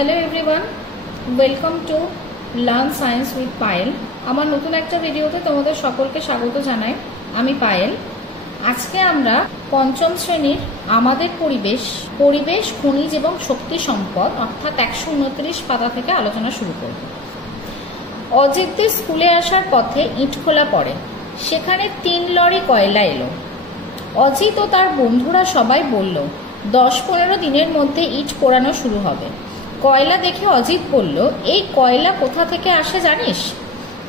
Hello everyone, welcome to learn science with Payel. আমার নতুন একটা ভিডিওতে তোমাদের সকলকে স্বাগত জানাই। আমি পায়েল। আজকে আমরা পঞ্চম শ্রেণীর আমাদের পরিবেশ খনিজ এবং শক্তি সম্পদ অর্থাৎ 129 পাতা থেকে আলোচনা শুরু করব। অজিতদের স্কুলে আসার পথে ইটখোলা পড়ে, সেখানে 3 লরি কয়লা এলো। অজিত ও তার বন্ধুরা সবাই বলল 10-15 দিনের মধ্যে ইট পোড়ানো শুরু হবে। কয়লা দেখে অজিত বলল, এই কয়লা কোথা থেকে আসে জানিস?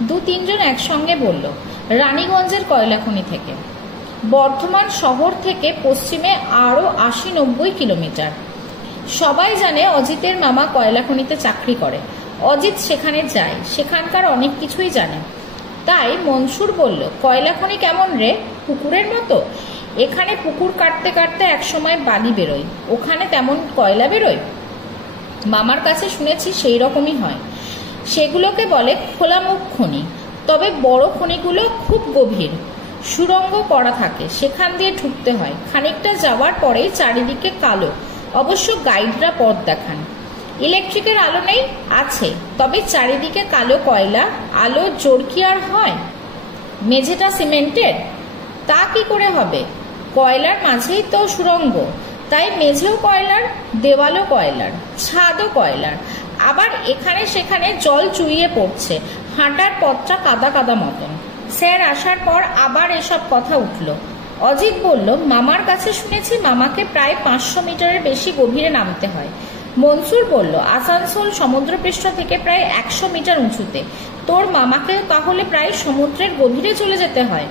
2-3 জন একসঙ্গে বলল, রানীগঞ্জের কয়লা খনি থেকে। বর্ধমান শহর থেকে পশ্চিমে আরও 80-90 কিলোমিটার। সবাই জানে অজিতের মামা কয়লা খনিতে চাকরি করে। অজিত সেখানে যায়, সেখানকার অনেক কিছুই জানে। তাই মনসুর বলল, কয়লা খনি কেমন রে? পুকুরের মতো? এখানে পুকুর কাটতে কাটতে একসময় বালি বেরোয়, ওখানে তেমন কয়লা বেরোয়? মামার কাছে শুনেছি সেই রকমই হয়। সেগুলোকে বলে খোলামুখ খনি। তবে বড় খনিগুলো খুব গভীর, সুড়ঙ্গ করা থাকে, সেখান দিয়ে ঢুকতে হয়। খানিকটা যাওয়ার পরেই চারিদিকে কালো। অবশ্য গাইডরা পথ দেখান। ইলেকট্রিকের আলো নেই, আছে, তবে চারিদিকে কালো কয়লা। আলো জোর কি আর হয়? মেঝেটা সিমেন্টের? তা কি করে হবে? কয়লার মাঝেই তো সুড়ঙ্গ, তাই মেঝেও কয়লার, দেওয়ালও কয়লার, ছাদও কয়লার। আবার এখানে সেখানে জল চুইয়ে পড়ছে, হাঁটার পথটা কাদা কাদা মতন। স্যার আসার পর আবার এসব কথা উঠল। অজিত বলল, মামার কাছে শুনেছি মামাকে প্রায় 500 মিটারের বেশি গভীরে নামতে হয়। মনসুর বলল, আসানসোল সমুদ্রপৃষ্ঠ থেকে প্রায় 100 মিটার উঁচুতে। তোর মামাকেও তাহলে প্রায় সমুদ্রের গভীরে চলে যেতে হয়।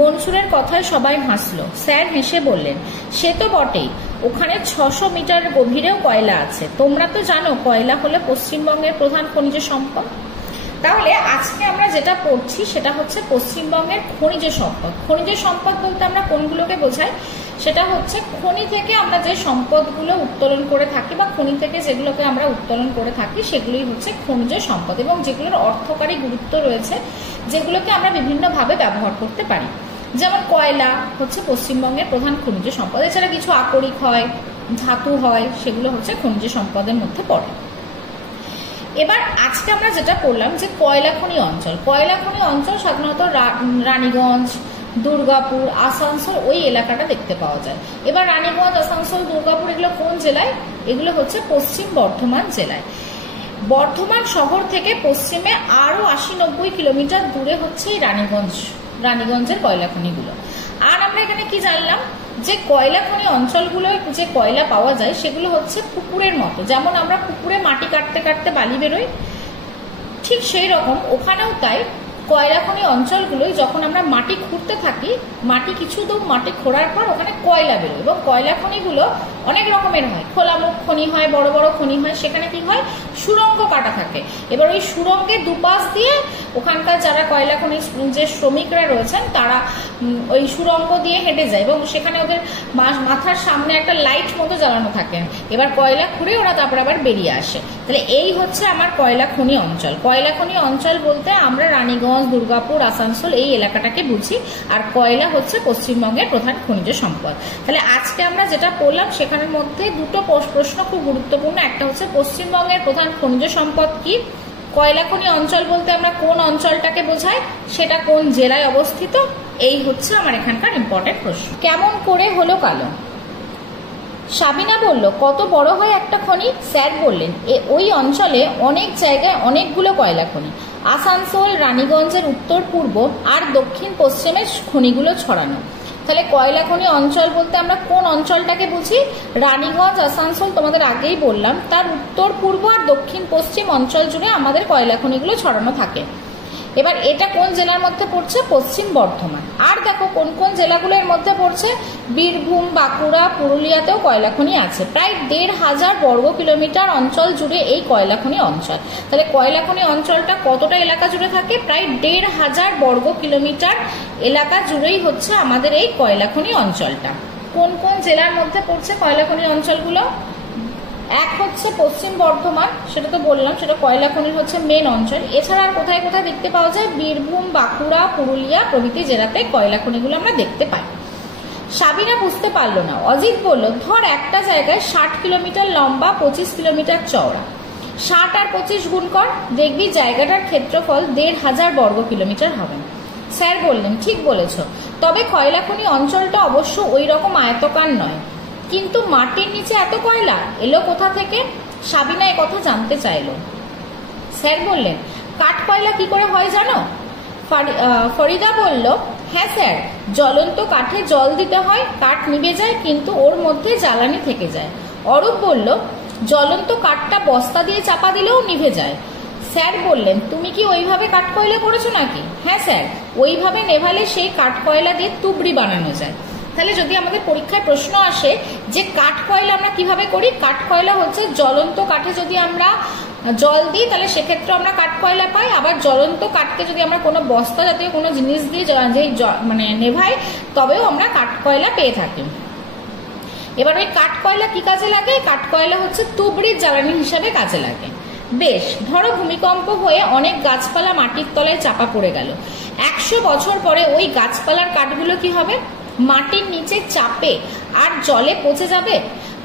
মনসুরের কথায় সবাই হাসলো। স্যার হেসে বললেন, সে তো বটেই, ওখানে 600 মিটার গভীরেও কয়লা আছে। তোমরা তো জানো কয়লা হলো পশ্চিমবঙ্গের প্রধান খনিজ সম্পদ। তাহলে আজকে আমরা যেটা পড়ছি সেটা হচ্ছে পশ্চিমবঙ্গের খনিজ সম্পদ। খনিজ সম্পদ বলতে আমরা কোনগুলোকে বোঝাই? সেটা হচ্ছে খনি থেকে আমরা যে সম্পদগুলো উত্তোলন করে থাকি বা খনি থেকে যেগুলোকে আমরা উত্তোলন করে থাকি সেগুলোই হচ্ছে খনিজ সম্পদ, এবং যেগুলোর অর্থকারী গুরুত্ব রয়েছে, যেগুলোকে আমরা বিভিন্নভাবে ব্যবহার করতে পারি। যেমন কয়লা হচ্ছে পশ্চিমবঙ্গের প্রধান খনিজ সম্পদ। এছাড়া কিছু আকরিক হয়, ধাতু হয়, সেগুলো হচ্ছে খনিজ সম্পদের মধ্যে পড়ে। এবার আজকে আমরা যেটা পড়লাম যে কয়লা খনি অঞ্চল। কয়লা খনি অঞ্চল সাধারণত রানীগঞ্জ, দুর্গাপুর, আসানসোল ওই এলাকাটা দেখতে পাওয়া যায়। এবার রানীগঞ্জ, আসানসোল, দুর্গাপুর এগুলো কোন জেলায়? এগুলো হচ্ছে পশ্চিম বর্ধমান জেলায়। বর্ধমান শহর থেকে পশ্চিমে আরও 80-90 কিলোমিটার দূরে হচ্ছে এই রানীগঞ্জের কয়লা খনিগুলো। আর আমরা এখানে কি জানলাম? যে কয়লা খনি অঞ্চলগুলো যে কয়লা পাওয়া যায় সেগুলো হচ্ছে পুকুরের মতো। যেমন আমরা পুকুরে মাটি কাটতে কাটতে বালি বেরোই, ঠিক সেই রকম ওখানেও তাই। কয়লা খনি অঞ্চলগুলোই যখন আমরা মাটি খুঁড়তে থাকি, মাটি কিছু দূর মাটি খোঁড়ার পর ওখানে কয়লা বেরোয়। এবং কয়লা খনিগুলো অনেক রকমের হয়। খোলামুখ খনি হয়, বড় বড় খনি হয়। সেখানে কি হয়? সুড়ঙ্গ কাটা থাকে। এবার ওই সুড়ঙ্গের দুপাশ দিয়ে ওখানকার যারা কয়লা খনি যে শ্রমিকরা রয়েছেন তারা ওই সুড়ঙ্গ দিয়ে হেঁটে যায়, এবং সেখানে ওদের মাথার সামনে একটা লাইট মতো জ্বালানো থাকে। এবার কয়লা খুঁড়ে ওরা তারপরে আবার বেরিয়ে আসে। তাহলে এই হচ্ছে আমার কয়লা খনি অঞ্চল। কয়লা খনি অঞ্চল বলতে আমরা রানীগঞ্জ, দুর্গাপুর, আসানসোল এই এলাকাটাকে বুঝি। আর কয়লা হচ্ছে পশ্চিমবঙ্গের প্রধান খনিজ সম্পদ। তাহলে আজকে আমরা যেটা পড়লাম সেখানের মধ্যে দুটো প্রশ্ন খুব গুরুত্বপূর্ণ। একটা হচ্ছে পশ্চিমবঙ্গের প্রধান খনিজ সম্পদ কি, কয়লা খনি অঞ্চল বলতে আমরা কোন অঞ্চলটাকে বোঝাই, সেটা কোন জেলায় অবস্থিত, এই হচ্ছে আমার এখানকার ইম্পর্টেন্ট প্রশ্ন। কেমন করে হলো কালো? সাবিনা বলল, কত বড় হয় একটা খনি? স্যার বললেন, ওই অঞ্চলে অনেক জায়গায় অনেকগুলো কয়লা খনি। আসানসোল, রানীগঞ্জের উত্তর পূর্ব আর দক্ষিণ পশ্চিমে খনিগুলো ছড়ানো। তাহলে কয়লা খনি অঞ্চল বলতে আমরা কোন অঞ্চলটাকে বুঝি? রানীগঞ্জ, আসানসোল তোমাদের আগেই বললাম, তার উত্তর পূর্ব আর দক্ষিণ পশ্চিম অঞ্চল জুড়ে আমাদের কয়লা খনিগুলো ছড়ানো থাকে। এবার এটা কোন জেলার মধ্যে পড়ছে? পশ্চিম বর্ধমান। আর দেখো কোন কোন জেলাগুলোর মধ্যে পড়ছে? বীরভূম, বাঁকুড়া, পুরুলিয়াতেও কয়লা খনি আছে। প্রায় 1,500 বর্গ কিলোমিটার অঞ্চল জুড়ে এই কয়লা খনি অঞ্চল। তাহলে কয়লা খনি অঞ্চলটা কতটা এলাকা জুড়ে থাকে? প্রায় 1,500 বর্গ কিলোমিটার এলাকা জুড়েই হচ্ছে আমাদের এই কয়লা খনি অঞ্চলটা। কোন কোন জেলার মধ্যে পড়ছে কয়লা খনি অঞ্চলগুলো? এক হচ্ছে পশ্চিম বর্ধমান, সেটা তো বললাম, সেটা কয়লা খনির হচ্ছে মেন অঞ্চল। এছাড়া আর কোথায় কোথায় দেখতে পাওয়া যায়? বীরভূম, বাঁকুড়া, পুরুলিয়া প্রভৃতি জেলাতে কয়লা খনিগুলো আমরা দেখতে পাই। সাবিনা বুঝতে পারলো না। অজিত বলল, ধর একটা জায়গায় 60 কিলোমিটার লম্বা, 25 কিলোমিটার চওড়া। 60 আর 25 গুণ কর, দেখবি জায়গাটার ক্ষেত্রফল 1500 বর্গ কিলোমিটার হবে। স্যার বললেন, ঠিক বলেছ, তবে কয়লা খনি অঞ্চলটা অবশ্য ওই রকম আয়তকার নয়, কিন্তু মাটির নিচে এত কয়লা এলো কোথা থেকে? সাবিনা এ কথা জানতে চাইল। স্যার বললেন, কাঠ কয়লা কি করে হয় জানো? ফরিদা বলল, হ্যাঁ স্যার, জ্বলন্ত কাঠে জল দিতে হয়, কাঠ নিভে যায়, কিন্তু ওর মধ্যে জ্বালানি থেকে যায়। অরূপ বলল, জ্বলন্ত কাঠটা বস্তা দিয়ে চাপা দিলেও নিভে যায়। স্যার বললেন, তুমি কি ওইভাবে কাঠ কয়লা করেছো নাকি? হ্যাঁ স্যার, ওইভাবে নেভালে সেই কাঠ কয়লা দিয়ে তুবড়ি বানানো যায়। তাহলে যদি আমাদের পরীক্ষায় প্রশ্ন আসে যে কাঠ কয়লা আমরা কিভাবে করি, কাঠ কয়লা হচ্ছে জ্বলন্ত কাঠে যদি আমরা জল দিই তাহলে সেক্ষেত্রে আমরা কাঠ কয়লা পাই, আবার জ্বলন্ত কাঠকে যদি আমরা কোনো বস্তা জাতীয় কোনো জিনিস দিয়ে মানে নেভাই তবেও আমরা কাঠ কয়লা পেয়ে থাকি। এবার ওই কাঠ কয়লা কি কাজে লাগে? কাঠ কয়লা হচ্ছে তুবড়ির জ্বালানি হিসাবে কাজে লাগে। বেশ, ধরো ভূমিকম্প হয়ে অনেক গাছপালা মাটির তলায় চাপা পড়ে গেল, 100 বছর পরে ওই গাছপালার কাঠগুলো কি হবে? মাটির নিচে চাপে আর জলে পচে যাবে।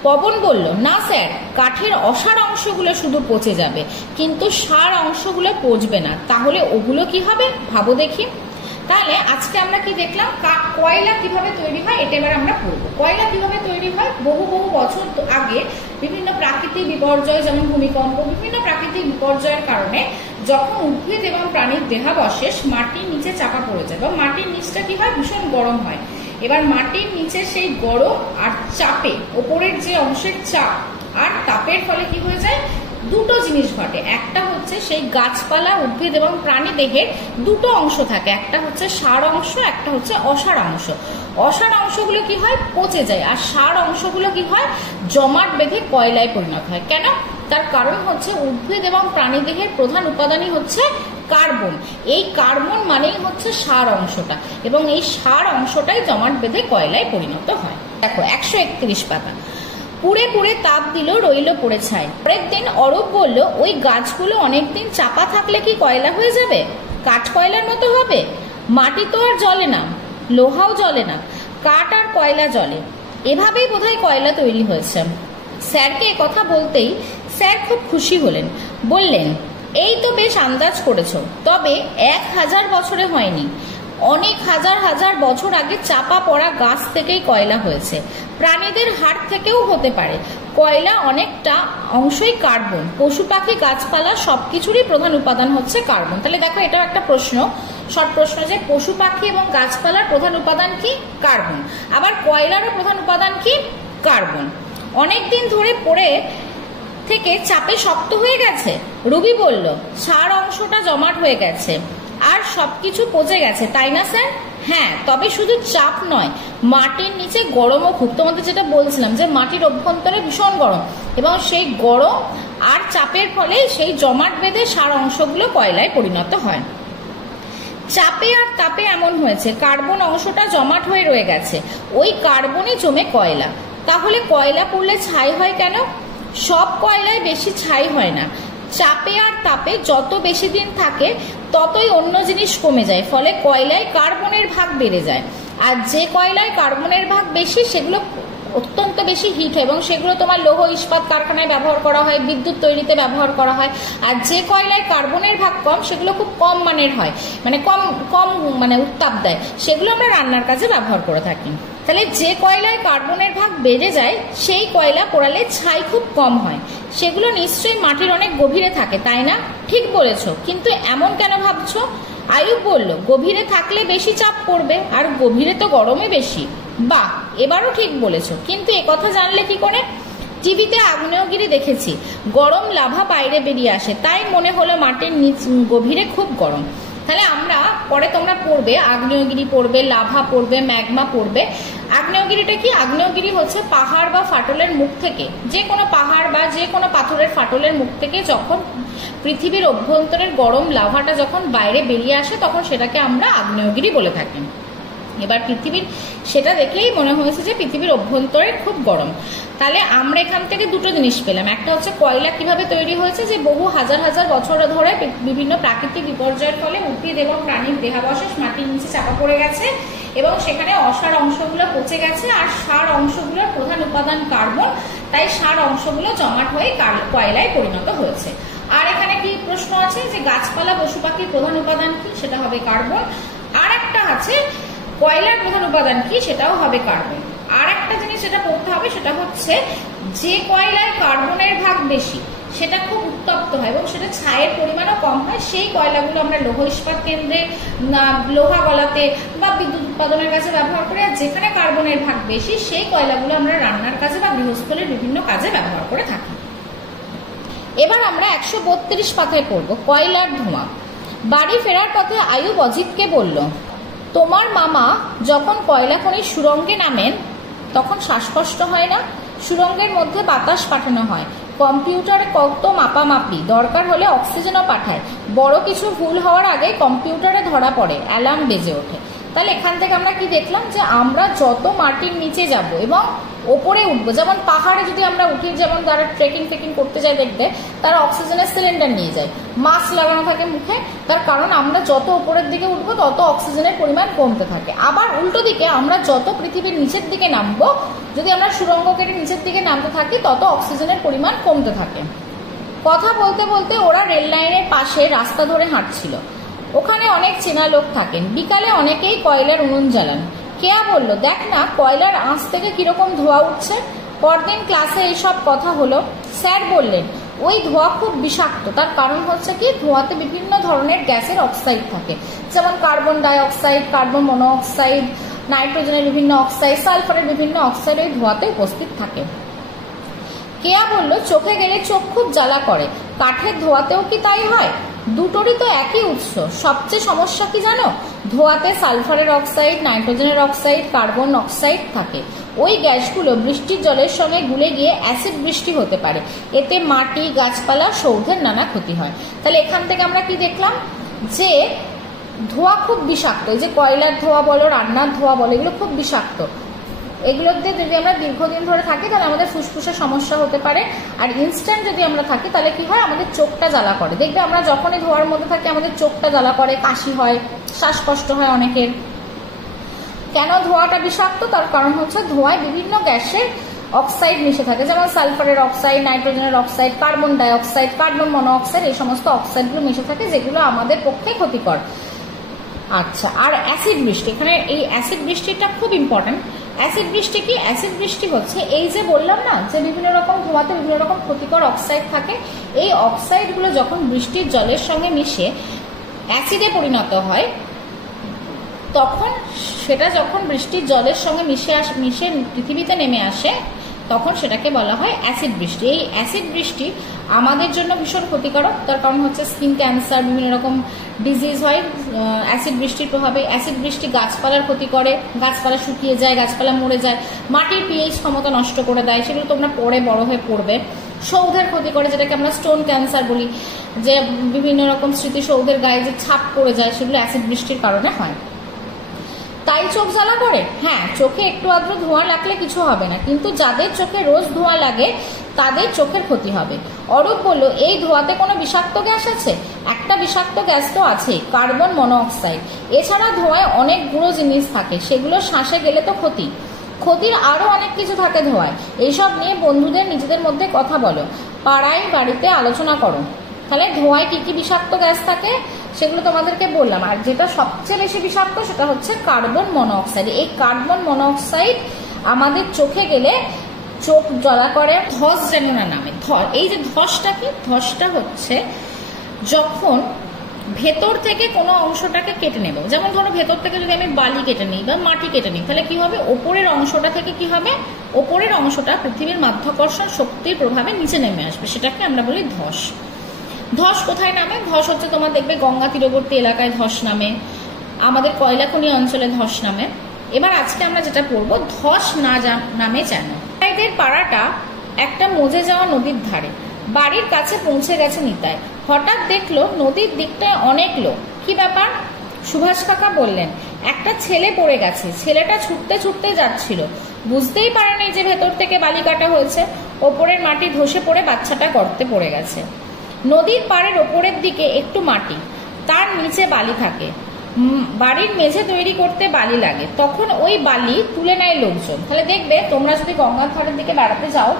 পবন বলল, না স্যার, কাঠের অসার অংশগুলো শুধু পচে যাবে, কিন্তু সার অংশগুলো পচবে না। তাহলে ওগুলো কি হবে ভাবো দেখি। তাহলে আজকে আমরা কি দেখলাম, কয়লা কিভাবে তৈরি হয় এটা এবার আমরা পড়বো। কয়লা কিভাবে তৈরি হয়? বহু বহু বছর আগে বিভিন্ন প্রাকৃতিক বিপর্যয়, যেমন ভূমিকম্প, বিভিন্ন প্রাকৃতিক বিপর্যয়ের কারণে যখন উদ্ভিদ এবং প্রাণীর দেহাবশেষ মাটির নিচে চাপা পড়ে যায় বা মাটির নিচটা কি হয়, ভীষণ গরম হয়। এবার মাটির নিচে সেই গরম আর চাপে, ওপরের যে অংশের চাপ আর তাপের ফলে কি হয়ে যায়, দুটো জিনিস ঘটে। একটা হচ্ছে সেই গাছপালা, উদ্ভিদ এবং প্রাণী দেহের দুটো অংশ থাকে, একটা হচ্ছে সার অংশ, একটা হচ্ছে অসার অংশ। অসার অংশগুলো কি হয়, পচে যায়, আর সার অংশগুলো কি হয়, জমাট বেঁধে কয়লায় পরিণত হয়। কেন? তার কারণ হচ্ছে উদ্ভিদ এবং প্রাণী দেহের প্রধান উপাদানই হচ্ছে কার্বন। এই কার্বন মানেই হচ্ছে সার অংশটা, এবং এই সার অংশটাই জমাট বেঁধে কয়লায় পরিণত হয়। দেখো 131 পাতা। পুড়ে পুড়ে তাপ দিল, রইল পড়ে ছাই। পরের দিন অরূপ বলল, ওই গাছগুলো অনেকদিন চাপা থাকলে কি কয়লা হয়ে যাবে? কাঠ কয়লার মতো হবে? মাটি তো আর জ্বলে না, লোহাও জ্বলে না, কাঠ আর কয়লা জ্বলে, এভাবেই বোধহয় কয়লা তৈরি হয়েছে। স্যারকে কথা বলতেই স্যার খুব খুশি হলেন, বললেন, এই তো বেশ আন্দাজ করেছো, তবে 1000 বছরে হয়নি, অনেক হাজার হাজার বছর আগে চাপা পড়া গাছ থেকেই কয়লা হয়েছে। প্রাণীদের হাড় থেকেও হতে পারে। কয়লা অনেকটা অংশই কার্বন। পশু পাখি গাছপালা সবকিছুরই প্রধান উপাদান হচ্ছে কার্বন। তাহলে দেখো এটাও একটা প্রশ্ন, শর্ট প্রশ্ন, যে পশু পাখি এবং গাছপালার প্রধান উপাদান কি? কার্বন। আবার কয়লারও প্রধান উপাদান কি? কার্বন। অনেকদিন ধরে পড়ে থেকে চাপে শক্ত হয়ে গেছে। রুবি বলল, সার অংশটা জমাট হয়ে গেছে আর সবকিছু পচে গেছে, তাই না স্যার? হ্যাঁ, তবে শুধু চাপ নয়, মাটির নিচে গরমও খুব। তোমাদের যেটা বলছিলাম যে মাটির অভ্যন্তরে ভীষণ গরম, এবং সেই গরম আর চাপের ফলে সেই জমাট বেঁধে সার অংশগুলো কয়লায় পরিণত হয়। চাপে আর তাপে এমন হয়েছে, কার্বন অংশটা জমাট হয়ে রয়ে গেছে, ওই কার্বনে জমে কয়লা। তাহলে কয়লা পড়লে ছাই হয় কেন? সব কয়লায় বেশি ছাই হয় না। চাপে আর তাপে যত বেশি দিন থাকে ততই অন্য জিনিস কমে যায়, ফলে কয়লায় কার্বনের ভাগ বেড়ে যায়। আর যে কয়লায় কার্বনের ভাগ বেশি সেগুলো অত্যন্ত বেশি হিট হয়, এবং সেগুলো তোমার লৌহ ইস্পাত কারখানায় ব্যবহার করা হয়, বিদ্যুৎ তৈরিতে ব্যবহার করা হয়। আর যে কয়লায় কার্বনের ভাগ কম সেগুলো খুব কম মানের হয়, মানে কম উত্তাপ দেয়, সেগুলো আমরা রান্নার কাজে ব্যবহার করে থাকি। তাহলে যে কয়লায় কার্বনের ভাগ বেড়ে যায় সেই কয়লা পোড়ালে ছাই খুব কম হয়। সেগুলো নিশ্চয়ই মাটির অনেক গভীরে থাকে, তাই না? ঠিক বলেছ, কিন্তু এমন কেন ভাবছো? আয়ুব বলল, গভীরে থাকলে বেশি চাপ পড়বে, আর গভীরে তো গরমে বেশি। বাহ, এবারও ঠিক বলেছ, কিন্তু একথা জানলে কি করে? টিভিতে আগ্নেয়গিরি দেখেছি, গরম লাভা বাইরে বেরিয়ে আসে, তাই মনে হলো মাটির নিচ গভীরে খুব গরম। তাহলে আমরা পরে তোমরা পড়বে, আগ্নেয়গিরি পড়বে, লাভা পড়বে, ম্যাগমা পড়বে। আগ্নেয়গিরিটা কি? আগ্নেয়গিরি হচ্ছে পাহাড় বা ফাটলের মুখ থেকে, যে কোনো পাহাড় বা যে কোনো পাথরের ফাটলের মুখ থেকে যখন পৃথিবীর অভ্যন্তরের গরম লাভাটা যখন বাইরে বেরিয়ে আসে তখন সেটাকে আমরা আগ্নেয়গিরি বলে থাকি। এবার পৃথিবীর সেটা দেখলেই মনে হয়েছে যে পৃথিবীর অভ্যন্তরে খুব গরম। তাহলে আমরা এখান থেকে দুটো জিনিস পেলাম, একটা হচ্ছে কয়লা কিভাবে তৈরি হয়েছে, যে বহু হাজার হাজার বছর ধরে বিভিন্ন প্রাকৃতিক বিপর্যয়ের ফলে উদ্ভিদ এবং প্রাণীর দেহাবশেষ মাটির নিচে চাপা পড়ে গেছে এবং সেখানে অসার অংশগুলো পচে গেছে, আর সার অংশগুলোর প্রধান উপাদান কার্বন, তাই সার অংশগুলো জমাট হয়ে কয়লায় পরিণত হয়েছে। আর এখানে কি প্রশ্ন আছে যে গাছপালা পশু পাখির প্রধান উপাদান কি, সেটা হবে কার্বন। আর একটা আছে কয়লার প্রধান উপাদান কি, সেটাও হবে কার্বন। আর একটা জিনিস যেটা পড়তে হবে সেটা হচ্ছে যে কয়লার কার্বনের ভাগ বেশি সেটা খুব উত্তপ্ত হয় এবং সেটা ছায়ের পরিমাণও কম হয়, সেই কয়লাগুলো আমরা লৌহ ইস্পাত কেন্দ্রে, লোহা গলাতে বা বিদ্যুৎ উৎপাদনের কাজে ব্যবহার করি। আর যেখানে কার্বনের ভাগ বেশি সেই কয়লাগুলো আমরা রান্নার কাজে বা গৃহস্থলীর বিভিন্ন কাজে ব্যবহার করে থাকি। এবার আমরা 132 পাতায় পড়ব কয়লার ধোঁয়া। বাড়ি ফেরার পথে আয়ুব অজিতকে বলল, তোমার মামা যখন কয়লা খনির সুরঙ্গে নামেন তখন শ্বাসকষ্ট হয় না? সুরঙ্গের মধ্যে বাতাস পাঠানো হয়, কম্পিউটারে কত মাপামাপি, দরকার হলে অক্সিজেনও পাঠায়। বড় কিছু ভুল হওয়ার আগে কম্পিউটারে ধরা পড়ে, অ্যালার্ম বেজে ওঠে। তাহলে এখান থেকে আমরা কি দেখলাম, যে আমরা যত মাটির নিচে যাব এবং ওপরে উঠবো, যেমন পাহাড়ে যদি আমরা উঠি, যেমন যারা ট্রেকিং করতে যায় দেখবে তারা অক্সিজেনের সিলিন্ডার নিয়ে যায়, মাস্ক লাগানো থাকে মুখে, তার কারণ আমরা যত উপরের দিকে উঠবো তত অক্সিজেনের পরিমাণ কমতে থাকে। আবার উল্টো দিকে আমরা যত পৃথিবীর নিচের দিকে নামবো, যদি আমরা সুড়ঙ্গ কেটে নিচের দিকে নামতে থাকি তত অক্সিজেনের পরিমাণ কমতে থাকে। কথা বলতে বলতে ওরা রেল লাইনের পাশে রাস্তা ধরে হাঁটছিল। ওখানে অনেক চেনা লোক থাকেন। বিকালে অনেকেই কয়লার উনুন জ্বালান। কেয়া বলল, দেখ না কয়লার আঁচ থেকে কিরকম ধোঁয়া উঠছে। পরদিন ক্লাসে এইসব কথা হলো। স্যার বললেন, ওই ধোঁয়া খুব বিষাক্ত। তার কারণ হচ্ছে কি, ধোঁয়াতে বিভিন্ন ধরনের গ্যাসের অক্সাইড থাকে, যেমন carbon die oxide, carbon monoxide, নাইট্রোজেনের বিভিন্ন অক্সাইড, সালফারের বিভিন্ন অক্সাইড এই ধোঁয়াতে উপস্থিত থাকে। কেয়া বলল, চোখে গেলে চোখ খুব জ্বালা করে। কাঠের ধোঁয়াতেও কি তাই হয়? দুটোরই তো একই উৎস। সবচেয়ে সমস্যা কি জানো? ধোঁয়াতে সালফারের অক্সাইড, নাইট্রোজেনের অক্সাইড, কার্বন অক্সাইড থাকে। ওই গ্যাসগুলো বৃষ্টির জলের সঙ্গে গুলে গিয়ে অ্যাসিড বৃষ্টি হতে পারে। এতে মাটি, গাছপালা, সৌধের নানা ক্ষতি হয়। তাহলে এখান থেকে আমরা কি দেখলাম, যে ধোঁয়া খুব বিষাক্ত। এই যে কয়লার ধোঁয়া বলো, রান্নার ধোঁয়া বলো, এগুলো খুব বিষাক্ত। এগুলোতে যদি আমরা দীর্ঘদিন ধরে থাকি তাহলে আমাদের ফুসফুসের সমস্যা হতে পারে। আর ইনস্ট্যান্ট যদি আমরা থাকি তাহলে কি হয়, আমাদের চোখটা জ্বালা করে। দেখবে আমরা যখনই ধোঁয়ার মধ্যে থাকি আমাদের চোখটা জ্বালা করে, কাশি হয়, শ্বাসকষ্ট হয় অনেকের। কেন ধোঁয়াটা বিষাক্ত? তার কারণ হচ্ছে ধোঁয়ায় বিভিন্ন গ্যাসের অক্সাইড মিশে থাকে, যেমন সালফারের অক্সাইড, নাইট্রোজেনের oxide, carbon die oxide, carbon monoxide, এই সমস্ত অক্সাইডগুলো মিশে থাকে যেগুলো আমাদের পক্ষে ক্ষতিকর। আচ্ছা, আর অ্যাসিড বৃষ্টি, এখানে এই অ্যাসিড বৃষ্টিটা খুব ইম্পর্টেন্ট। অ্যাসিড বৃষ্টি কি? অ্যাসিড বৃষ্টি হচ্ছে এই যে বললাম না, যে বিভিন্ন রকম ধোঁয়াতে বিভিন্ন রকম ক্ষতিকর অক্সাইড থাকে, এই অক্সাইডগুলো যখন বৃষ্টির জলের সঙ্গে মিশে অ্যাসিডে পরিণত হয়, তখন সেটা যখন বৃষ্টির জলের সঙ্গে মিশে পৃথিবীতে নেমে আসে তখন সেটাকে বলা হয় অ্যাসিড বৃষ্টি। এই অ্যাসিড বৃষ্টি আমাদের জন্য ভীষণ ক্ষতিকারক। তার কারণ হচ্ছে স্কিন ক্যান্সার, বিভিন্ন রকম ডিজিজ হয় অ্যাসিড বৃষ্টির প্রভাবে। অ্যাসিড বৃষ্টি গাছপালার ক্ষতি করে, গাছপালা শুকিয়ে যায়, গাছপালা মরে যায়, মাটির পিএইচ ক্ষমতা নষ্ট করে দেয়, সেগুলো তোমরা পরে বড় হয়ে পড়বে। সৌধের ক্ষতি করে, যেটাকে আমরা স্টোন ক্যান্সার বলি, যে বিভিন্ন রকম স্মৃতিসৌধের গায়ে যে ছাপ পড়ে যায়, সেগুলো অ্যাসিড বৃষ্টির কারণে হয়। তাই চোখ জ্বালা করে? হ্যাঁ, চোখে একটু আধটু ধোঁয়া লাগলে কিছু হবে না, কিন্তু যাদের চোখে রোজ ধোঁয়া লাগে তাদের চোখের ক্ষতি হবে। অরূপ বলল, এই ধোঁয়াতে কোনো বিষাক্ত গ্যাস আছে? একটা বিষাক্ত গ্যাস তো আছে, কার্বন মনোঅক্সাইড। এছাড়া ধোঁয়ায় অনেক গুঁড়ো জিনিস থাকে, সেগুলো শ্বাসে গেলে তো ক্ষতির আরো অনেক কিছু থাকে ধোঁয়ায়। এইসব নিয়ে বন্ধুদের নিজেদের মধ্যে কথা বলো, পাড়ায় বাড়িতে আলোচনা করো। তাহলে ধোঁয়ায় কি কি বিষাক্ত গ্যাস থাকে সেগুলো তোমাদেরকে বললাম। আর যেটা সবচেয়ে বেশি বিষাক্ত সেটা হচ্ছে কার্বন মনোঅক্সাইড। এই কার্বন মনোঅক্সাইড আমাদের চোখে গেলে চোখ জ্বালা করে, ধস যেন না নামে। এই যে ধসটা কি? ধসটা হচ্ছে যখন ভেতর থেকে কোনো অংশটাকে কেটে নেব, যেমন ধরো ভেতর থেকে যদি আমি বালি কেটে নিই বা মাটি কেটে নিই, তাহলে কি হবে, ওপরের অংশটা থেকে কি হবে, ওপরের অংশটা পৃথিবীর মাধ্যাকর্ষণ শক্তির প্রভাবে নিচে নেমে আসবে, সেটাকে আমরা বলি ধস। ধস কোথায় নামে? ধস হচ্ছে তোমার দেখবে গঙ্গা তীরবর্তী এলাকায় ধস নামে, আমাদের কয়লা খনি অঞ্চলে ধস নামে। এবার আজকে আমরা যেটা পড়বো, ধস না নামে কেন। নিতাইদের পাড়াটা একটা মজে যাওয়া নদীর ধারে। বাড়ির কাছে পৌঁছে গেছে নিতাই। হঠাৎ দেখলো নদীর দিকটায় অনেক লোক। কি ব্যাপার? সুভাষ কাকা বললেন, একটা ছেলে পড়ে গেছে। ছেলেটা ছুটতে ছুটতে যাচ্ছিল, বুঝতেই পারেনি যে ভেতর থেকে বালি কাটা হয়েছে। ওপরের মাটি ধসে পড়ে বাচ্চাটা গর্তে পড়ে গেছে। নদীর পাড়ের ওপরের দিকে একটু মাটি, তার নিচে বালি থাকে। বাড়ির মেঝে তৈরি করতে বালি লাগে, তখন ওই বালি তুলে নেয় লোকজন। তাহলে দেখবে তোমরা যদি গঙ্গার ধারের দিকে বেড়াতে যাও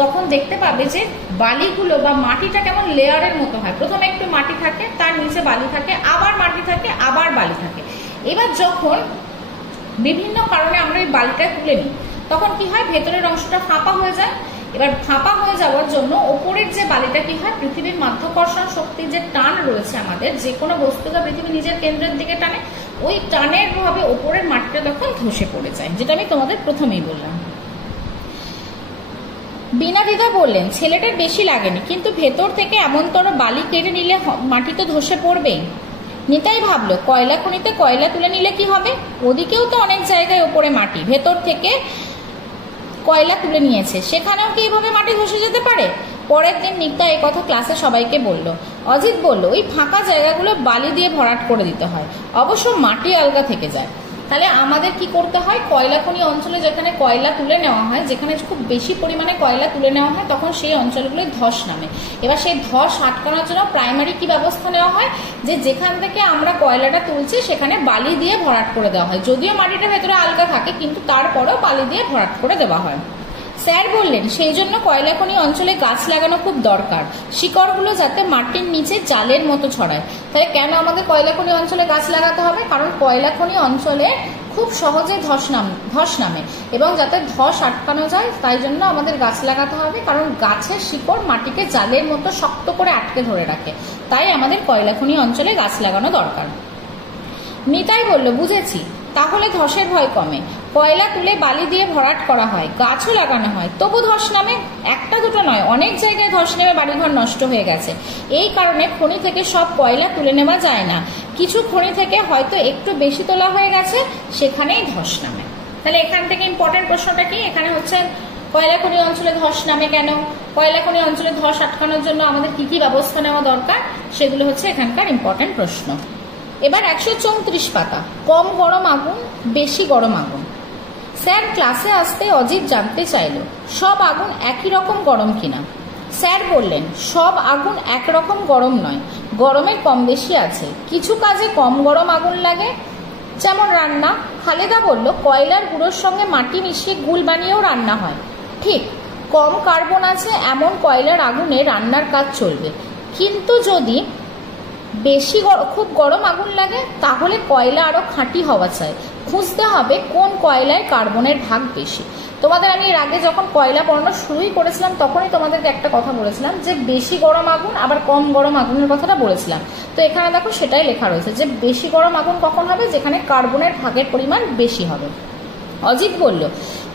তখন দেখতে পাবে যে বালিগুলো বা মাটিটা কেমন লেয়ারের মতো হয়। প্রথমে একটু মাটি থাকে, তার নিচে বালি থাকে, আবার মাটি থাকে, আবার বালি থাকে। এবার যখন বিভিন্ন কারণে আমরা ওই বালিটা তুলে নিই তখন কি হয়, ভেতরের অংশটা ফাঁপা হয়ে যায়। এবার ফাঁপা হয়ে যাওয়ার জন্য ওপরের যে বালিটা কি হয়, পৃথিবীর মাধ্যাকর্ষণ শক্তি যে টান রয়েছে আমাদের, যে কোনো বস্তুকে পৃথিবী নিজের কেন্দ্রের দিকে টানে, ওই টানের প্রভাবে ওপরের মাটিটা তখন ধসে পড়ে যায়, যেটা আমি তোমাদের প্রথমেই বললাম। বিনা দ্বিধা বললেন ছেলেটার বেশি লাগেনি, কিন্তু ভেতর থেকে এমনতর বালি কেটে নিলে মাটি তো ধসে পড়বেই। নিতাই ভাবলো কয়লা খনিতে কয়লা তুলে নিলে কি হবে, ওদিকেও তো অনেক জায়গায় ওপরে মাটি, ভেতর থেকে কয়লা তুলে নিয়েছে, সেখানেও কি এইভাবে মাটি ধসে যেতে পারে? পরের দিন নিত্যা এই কথা ক্লাসে সবাইকে বলল। অজিত বলল ওই ফাঁকা জায়গাগুলো বালি দিয়ে ভরাট করে দিতে হয়, অবশ্য মাটি আলগা থেকে যায়। তাহলে আমাদের কি করতে হয়, কয়লা খনি অঞ্চলে যেখানে কয়লা তুলে নেওয়া হয়, যেখানে খুব বেশি পরিমাণে কয়লা তুলে নেওয়া হয়, তখন সেই অঞ্চলগুলোয় ধস নামে। এবার সেই ধস আটকানোর জন্য প্রাইমারি কি ব্যবস্থা নেওয়া হয়, যে যেখান থেকে আমরা কয়লাটা তুলছি সেখানে বালি দিয়ে ভরাট করে দেওয়া হয়। যদিও মাটিটা ভেতরে আলগা থাকে কিন্তু তারপরেও বালি দিয়ে ভরাট করে দেওয়া হয়। স্যার বললেন সেই জন্য কয়লা খনি অঞ্চলে গাছ লাগানো খুব দরকার, শিকড়গুলো যাতে মাটির নিচে জালের মতো ছড়ায়। তাহলে কেন আমাদের কয়লা খনি অঞ্চলে গাছ লাগাতে হবে? কারণ কয়লা খনি অঞ্চলে খুব সহজে ধস নামে, এবং যাতে ধস আটকানো যায় তাই জন্য আমাদের গাছ লাগাতে হবে, কারণ গাছের শিকড় মাটিকে জালের মতো শক্ত করে আটকে ধরে রাখে। তাই আমাদের কয়লা খনি অঞ্চলে গাছ লাগানো দরকার। নিতাই বলল বুঝেছি, তাহলে ধসের ভয় কমে। কয়লা তুলে বালি দিয়ে ভরাট করা হয়, গাছও লাগানো হয়, তবু ধস নামে। একটা দুটো নয়, অনেক জায়গায় ধস নেমে বাড়িঘর নষ্ট হয়ে গেছে। এই কারণে খনি থেকে সব কয়লা তুলে নেওয়া যায় না, কিছু খনি থেকে হয়তো একটু বেশি তোলা হয়ে গেছে, সেখানেই ধস নামে। তাহলে এখান থেকে ইম্পর্টেন্ট প্রশ্নটা কি, এখানে হচ্ছে কয়লা খনি অঞ্চলে ধস নামে কেন, কয়লা খনি অঞ্চলে ধস আটকানোর জন্য আমাদের কি কি ব্যবস্থা নেওয়া দরকার, সেগুলো হচ্ছে এখানকার ইম্পর্টেন্ট প্রশ্ন। এবার 134 পাতা, কম গরম আগুন বেশি গরম আগুন। স্যার ক্লাসে আসতে অজিত জানতে চাইল সব আগুন একই রকম গরম কিনা। স্যার বললেন সব আগুন একরকম গরম নয়, গরমের কম বেশি আছে, কিছু কাজে কম গরম আগুন লাগে, যেমন রান্না। খালেদা বলল কয়লার গুঁড়োর সঙ্গে মাটি মিশিয়ে গুল বানিয়েও রান্না হয়। ঠিক, কম কার্বন আছে এমন কয়লার আগুনে রান্নার কাজ চলবে, কিন্তু যদি বেশি খুব গরম আগুন লাগে তাহলে কয়লা আরো খাঁটি হওয়া চাই, খুঁজতে হবে কোন কয়লায় কার্বনের ভাগ বেশি। তোমাদের আমি এর আগে যখন কয়লা পড়ানো শুরুই করেছিলাম তখনই তোমাদেরকে একটা কথা বলেছিলাম যে বেশি গরম আগুন আবার কম গরম আগুনের কথাটা বলেছিলাম। তো এখানে দেখো সেটাই লেখা রয়েছে যে বেশি গরম আগুন কখন হবে, যেখানে কার্বনের ভাগের পরিমাণ বেশি হবে। অজিত বলল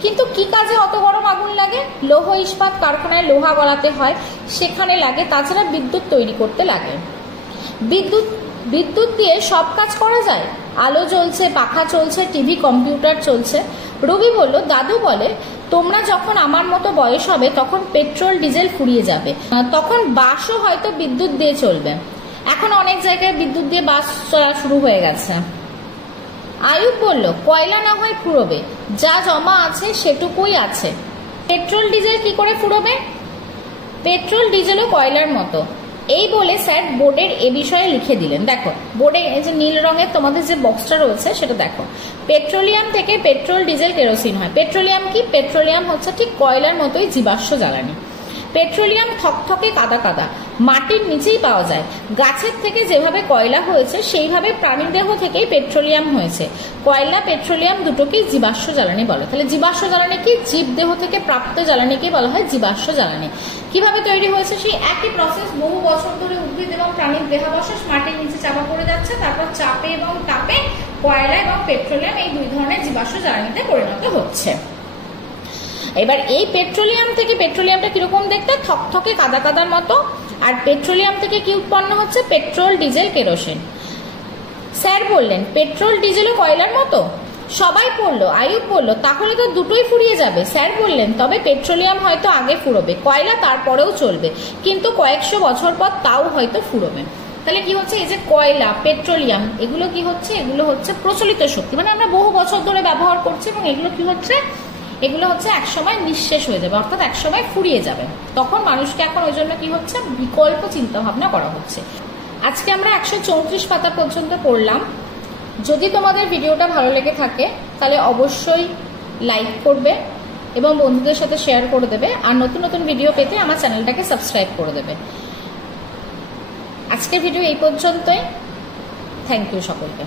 কিন্তু কি কাজে অত গরম আগুন লাগে? লৌহ ইস্পাত কারখানায় লোহা গলাতে হয়, সেখানে লাগে, তাছাড়া বিদ্যুৎ তৈরি করতে লাগে। বিদ্যুৎ দিয়ে সব কাজ করা যায়, আলো জ্বলছে, পাখা চলছে, টিভি কম্পিউটার চলছে। রবি বলল দাদু বলে তোমরা যখন আমার মতো বয়স হবে তখন পেট্রোল ডিজেল ফুরিয়ে যাবে, তখন বাসও হয়তো বিদ্যুৎ দিয়ে চলবে। এখন অনেক জায়গায় বিদ্যুৎ দিয়ে বাস চলা শুরু হয়ে গেছে। আয়ুব বলল কয়লা না হয় ফুরোবে, যা জমা আছে সেটুকুই আছে, পেট্রোল ডিজেল কি করে ফুরোবে? পেট্রোল ডিজেলও কয়লার মতো। এই বলে স্যার বোর্ডের এ বিষয়ে লিখে দিলেন। দেখো বোর্ডে এই যে নীল রঙের তোমাদের যে বক্সটা রয়েছে সেটা দেখো, পেট্রোলিয়াম থেকে পেট্রোল ডিজেল কেরোসিন হয়। পেট্রোলিয়াম কি? পেট্রোলিয়াম হচ্ছে ঠিক কয়লার মতোই জীবাশ্ম জ্বালানি। পেট্রোলিয়াম থকথকে কাদা কাদা, মাটির নিচেই পাওয়া যায়। গাছের থেকে যেভাবে কয়লা হয়েছে সেইভাবে প্রাণীদেহ থেকেই পেট্রোলিয়াম হয়েছে। কয়লা পেট্রোলিয়াম দুটোকেই জীবাশ্ম জ্বালানি বলে। তাহলে জীবাশ্ম জ্বালানি কি? জীবদেহ থেকে প্রাপ্ত জ্বালানিকেই বলা হয় জীবাশ্ম জ্বালানি। কিভাবে তৈরি হয়েছে? সেই একই প্রসেস, বহু বছর ধরে উদ্ভিদ এবং প্রাণীর দেহাবশেষ মাটির নিচে চাপা পড়ে যাচ্ছে, তারপর চাপে এবং তাপে কয়লা এবং পেট্রোলিয়াম এই দুই ধরনের জীবাশ্ম জ্বালানিতে পরিণত হচ্ছে। এবার এই পেট্রোলিয়াম থেকে, পেট্রোলিয়ামটা কিরকম দেখতে? থকথকে কাদা কাদার মতো। আর পেট্রোলিয়াম থেকে কি উৎপন্ন হচ্ছে? Petrol diesel kerosene. স্যার বললেন পেট্রোল ডিজেলও কয়লার মতো। সবাই পড়লো। আয়ুব বলল তাহলে তো দুটোই ফুরিয়ে যাবে। স্যার বললেন তবে পেট্রোলিয়াম হয়তো আগে ফুরোবে, কয়লা তারপরেও চলবে, কিন্তু কয়েকশো বছর পর তাও হয়তো ফুরোবে। তাহলে কি হচ্ছে, এই যে কয়লা, পেট্রোলিয়াম, এগুলো কি হচ্ছে, এগুলো হচ্ছে প্রচলিত শক্তি, মানে আমরা বহু বছর ধরে ব্যবহার করছি, এবং এগুলো কি হচ্ছে, এগুলো হচ্ছে একসময় নিঃশেষ হয়ে যাবে, অর্থাৎ একসময় ফুরিয়ে যাবে। তখন মানুষকে এখন ওই জন্য কি হচ্ছে, বিকল্প চিন্তা ভাবনা করা হচ্ছে। আজকে আমরা 134 পাতা পর্যন্ত পড়লাম। যদি তোমাদের ভিডিওটা ভালো লেগে থাকে তাহলে অবশ্যই লাইক করবে এবং বন্ধুদের সাথে শেয়ার করে দেবে, আর নতুন নতুন ভিডিও পেতে আমার চ্যানেলটাকে সাবস্ক্রাইব করে দেবে। আজকের ভিডিও এই পর্যন্তই। থ্যাংক ইউ সকলকে।